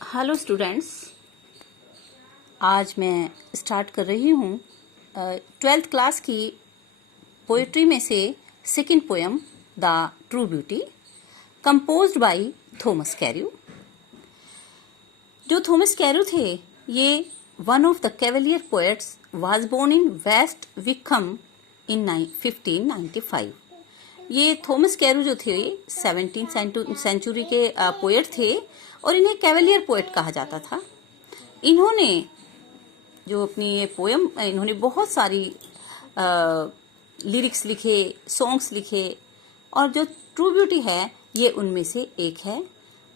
Hello students, आज मैं start कर रही हूँ 12th क्लास की पोइट्री में से second poem the true beauty, composed by Thomas Carew. जो थॉमस कैर्यू थे, ये one of the cavalier poets, was born in West Wickham in 1595। ये थॉमस कैर्यू जो थे 17th सेंचुरी के पोएट थे और इन्हें कैवलियर पोएट कहा जाता था। इन्होंने जो अपनी ये पोएम, इन्होंने बहुत सारी लिरिक्स लिखे, सॉन्ग्स लिखे और जो ट्रू ब्यूटी है ये उनमें से एक है।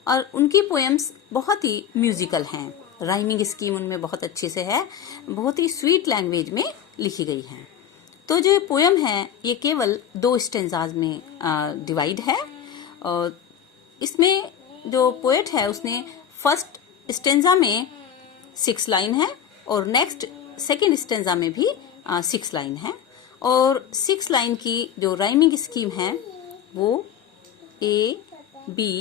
और उनकी पोएम्स बहुत ही म्यूजिकल हैं, राइमिंग स्कीम उनमें बहुत अच्छे से है, बहुत ही स्वीट लैंग्वेज में लिखी गई है। तो जो पोएम है ये केवल 2 स्टेंजाज में डिवाइड है और इसमें जो पोएट है उसने फर्स्ट स्टेंजा में 6 लाइन है और नेक्स्ट सेकंड स्टेंजा में भी 6 लाइन है। और 6 लाइन की जो राइमिंग स्कीम है वो A B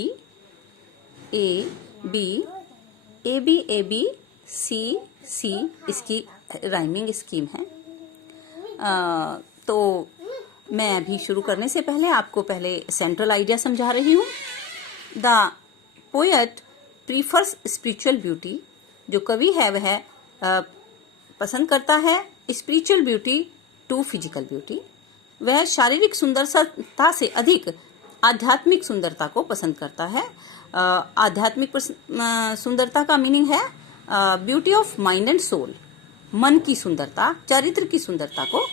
A B A B A B C C इसकी राइमिंग स्कीम है। तो मैं अभी शुरू करने से पहले आपको पहले सेंट्रल आइडिया समझा रही हूँ। The poet prefers spiritual beauty, जो कवि है वह पसंद करता है spiritual beauty to physical beauty. वह शारीरिक सुंदरता से अधिक आध्यात्मिक सुंदरता को पसंद करता है। आध्यात्मिक सुंदरता का मीनिंग है beauty of mind and soul, मन की सुंदरता, चरित्र की सुंदरता को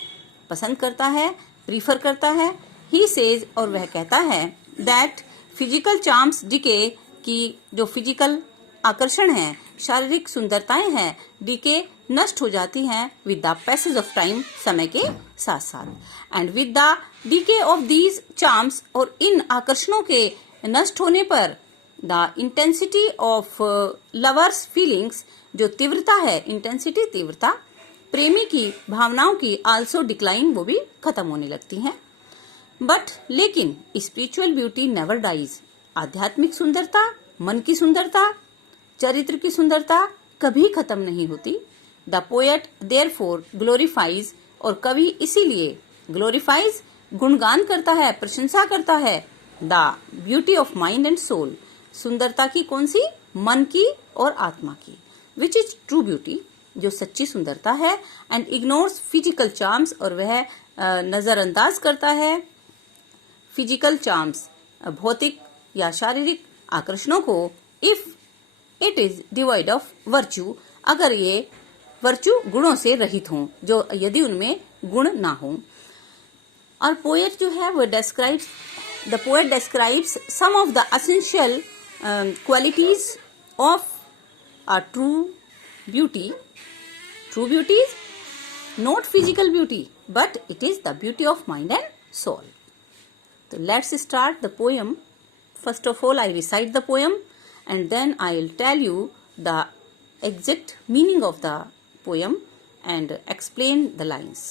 पसंद करता है, प्रीफर करता है। ही सेज, और वह कहता है दैट फिजिकल चार्म्स डिके, की जो फिजिकल आकर्षण है, शारीरिक सुंदरताएं हैं, डिके नष्ट हो जाती हैं with the passage of time, समय के साथ साथ। And with the decay of these charms, और इन आकर्षणों के नष्ट होने पर the intensity of lovers feelings, जो तीव्रता है, इंटेंसिटी तीव्रता प्रेमी की भावनाओं की, आल्सो डिक्लाइन, वो भी खत्म होने लगती हैं। बट लेकिन स्पिरिचुअल ब्यूटी नेवर डाइज, आध्यात्मिक सुंदरता, मन की सुंदरता, चरित्र की सुंदरता कभी खत्म नहीं होती। द पोएट देयरफॉर ग्लोरीफाइज, और कवि इसीलिए ग्लोरीफाइज, गुणगान करता है, प्रशंसा करता है the beauty of mind and soul, सुंदरता की, कौन सी, मन की और आत्मा की, विच इज ट्रू ब्यूटी, जो सच्ची सुंदरता है। एंड इग्नोर्स फिजिकल चार्म्स, और वह नजरअंदाज करता है फिजिकल चार्म्स, भौतिक या शारीरिक आकर्षणों को, if it is divide of virtue, अगर ये वर्च्यू गुणों से रहित हों, जो यदि उनमें गुण ना हों। और पोएट जो है वो the poet describes some of the essential qualities of a true beauty. True beauty is not physical beauty, but it is the beauty of mind and soul. So let's start the poem. First of all, I recite the poem and then I will tell you the exact meaning of the poem and explain the lines.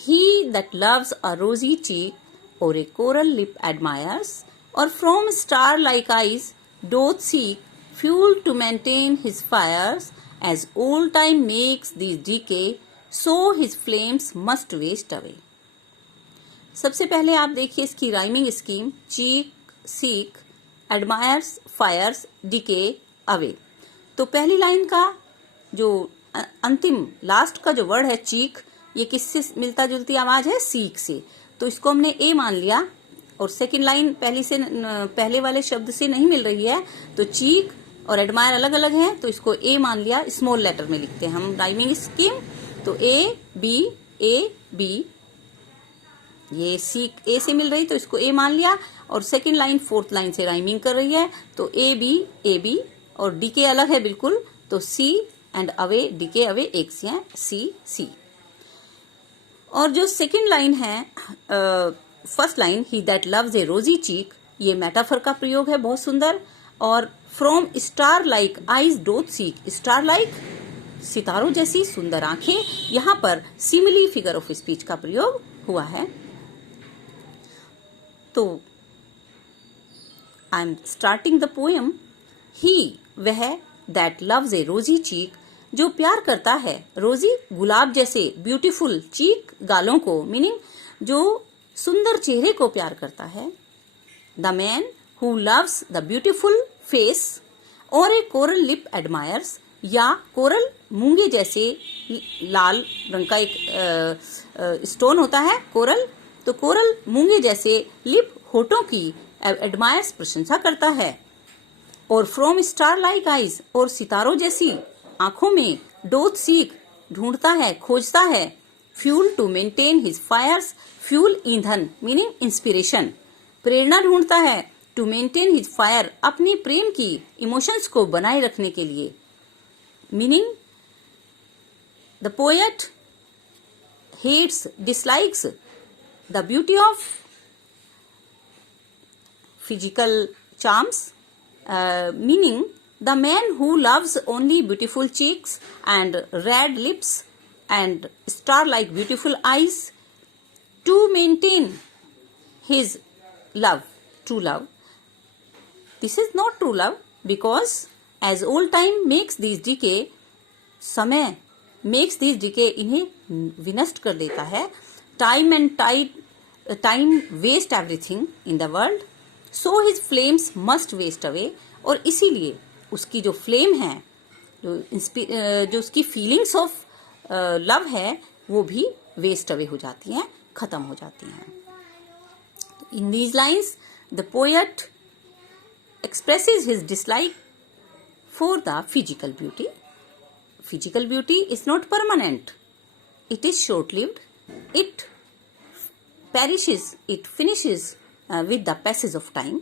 He that loves a rosy cheek or a coral lip admires, or from star-like eyes doth seek fuel to maintain his fires, as old time makes these decay, so his flames must waste away. सबसे पहले आप देखिए इसकी rhyming scheme, cheek, seek, admires, fires, decay, away. तो पहली line का जो अंतिम लास्ट का जो वर्ड है चीक, ये किससे मिलता जुलती आवाज है, सीक से, तो इसको हमने ए मान लिया। और सेकंड लाइन पहले वाले शब्द से नहीं मिल रही है, तो चीक और एडमायर अलग अलग हैं, तो इसको ए मान लिया, स्मॉल लेटर में लिखते हैं हम राइमिंग स्कीम। तो ए बी, ये सी ए से मिल रही तो इसको ए मान लिया, और सेकंड लाइन फोर्थ लाइन से राइमिंग कर रही है, तो ए बी, और डीके अलग है बिल्कुल, तो सी एंड अवे, डीके अवे एक से हैं, सी। और जो सेकंड लाइन है, first line, he that loves ए रोजी चीक, ये मेटाफर का प्रयोग है, बहुत सुंदर। और from star like eyes doth seek, star like, सितारों जैसी सुंदर आंखें, यहाँ पर सिमिली फिगर ऑफ स्पीच का प्रयोग हुआ है। तो I am starting the poem he वह दैट लव्स ए रोजी चीक जो प्यार करता है रोजी गुलाब जैसे ब्यूटीफुल चीक गालों को मीनिंग जो सुंदर चेहरे को प्यार करता है। The man who loves the beautiful face और ए कोरल लिप एडमायर्स या कोरल मूंगे जैसे लाल रंग का एक स्टोन होता है कोरल, तो कोरल मूंगे जैसे लिप होठों की एडमायर्स प्रशंसा करता है। और फ्रॉम स्टार लाइक आइज और सितारों जैसी आंखों में डोथ सीख ढूंढता है खोजता है। Fuel to maintain his fires fuel ईंधन मीनिंग इंस्पिरेशन प्रेरणा ढूंढता है। टू मेंटेन हिज फायर अपनी प्रेम की इमोशंस को बनाए रखने के लिए meaning the poet hates dislikes the beauty of physical charms meaning the man who loves only beautiful cheeks and red lips and star like beautiful eyes to maintain his love true love. This is not true love because as old time makes these decay समय makes this decay इन्हें विनष्ट कर देता है। Time waste everything in the world so his flames must waste away और इसीलिए उसकी जो फ्लेम है जो उसकी फीलिंग्स ऑफ लव है वो भी वेस्ट अवे हो जाती हैं खत्म हो जाती हैं। In these lines the poet expresses his dislike for the physical beauty. Physical beauty is not permanent. It is short-lived. It perishes. It finishes with the passage of time.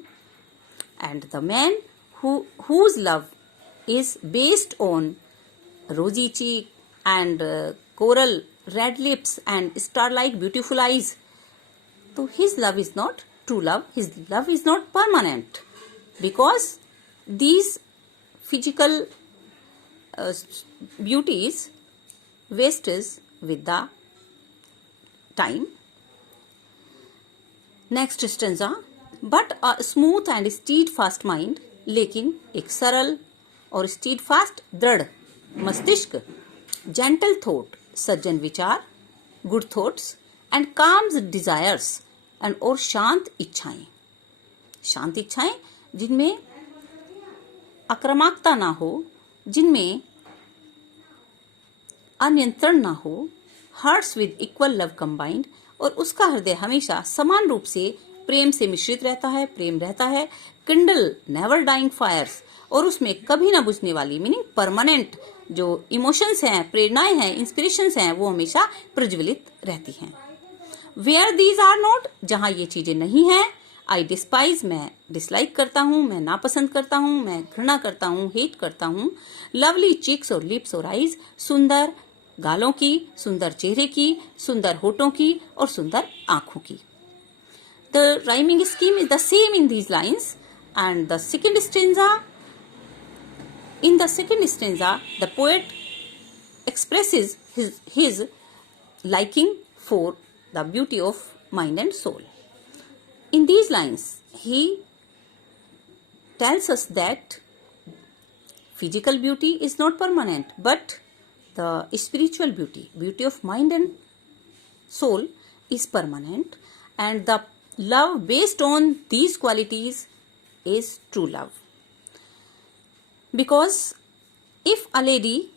And the man whose love is based on rosy cheek and coral red lips and star-like beautiful eyes, so his love is not true love. His love is not permanent because these physical beauties wastes with the time. Next stanza. But a smooth and steadfast mind लेकिन एक सरल और steadfast दृढ़ मस्तिष्क gentle thought सज्जन विचार good thoughts and calm desires and और शांत इच्छाएं जिनमें आक्रामकता ना हो जिनमें अनियंत्रण ना हो। Hearts with equal love combined और उसका हृदय हमेशा समान रूप से प्रेम से मिश्रित रहता है प्रेम रहता है। किंडल नेवर डाइंग फायर्स और उसमें कभी ना बुझने वाली मीनिंग परमानेंट जो इमोशंस हैं प्रेरणाएं हैं इंस्पिरेशंस हैं वो हमेशा प्रज्वलित रहती हैं। वेयर दीज आर नॉट जहां ये चीजें नहीं हैं आई डिस्पाइज मैं डिसलाइक करता हूँ मैं नापसंद करता हूँ मैं घृणा करता हूँ हेट करता हूँ। लवली चिक्स और लिप्स और आईज सुंदर गालों की सुंदर चेहरे की सुंदर होठों की और सुंदर आंखों की। The rhyming scheme is the same in these lines and the second stanza the poet expresses his liking for the beauty of mind and soul. In these lines, he tells us that physical beauty is not permanent, but the spiritual beauty of mind and soul is permanent, and the love based on these qualities is true love. Because if a lady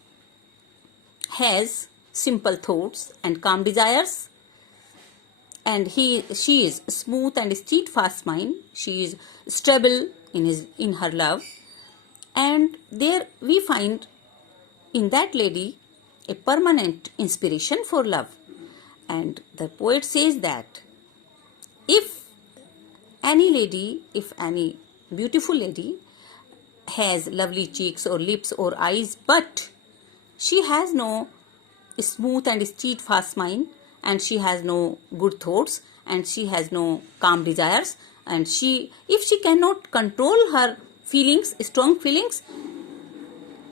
has simple thoughts and calm desires, and she is smooth and steadfast mind, she is stable in her love, and there we find in that lady a permanent inspiration for love. And the poet says that if any beautiful lady has lovely cheeks or lips or eyes, but she has no smooth and steadfast mind, and she has no good thoughts, and she has no calm desires, and if she cannot control her feelings, strong feelings,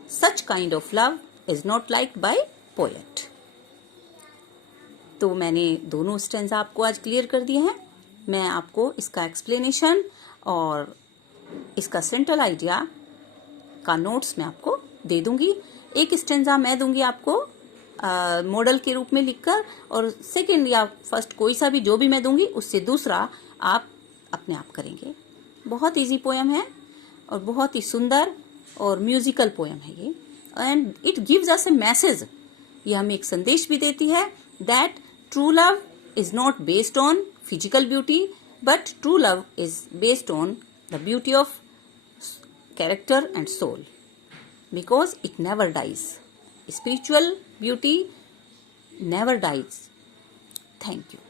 such kind of love is not liked by poet. तो मैंने दोनों stanza आपको आज clear कर दिए हैं। मैं आपको इसका एक्सप्लेनेशन और इसका सेंट्रल आइडिया का नोट्स मैं आपको दे दूंगी। एक स्टेंजा मैं दूंगी आपको मॉडल के रूप में लिखकर, और सेकंड या फर्स्ट कोई सा भी जो भी मैं दूंगी उससे दूसरा आप अपने आप करेंगे। बहुत इजी पोएम है और बहुत ही सुंदर और म्यूजिकल पोएम है ये, and it gives us a message. ये हमें एक संदेश भी देती है that true love is not based on physical beauty, but true love is based on the beauty of character and soul, because it never dies. Spiritual beauty never dies. Thank you.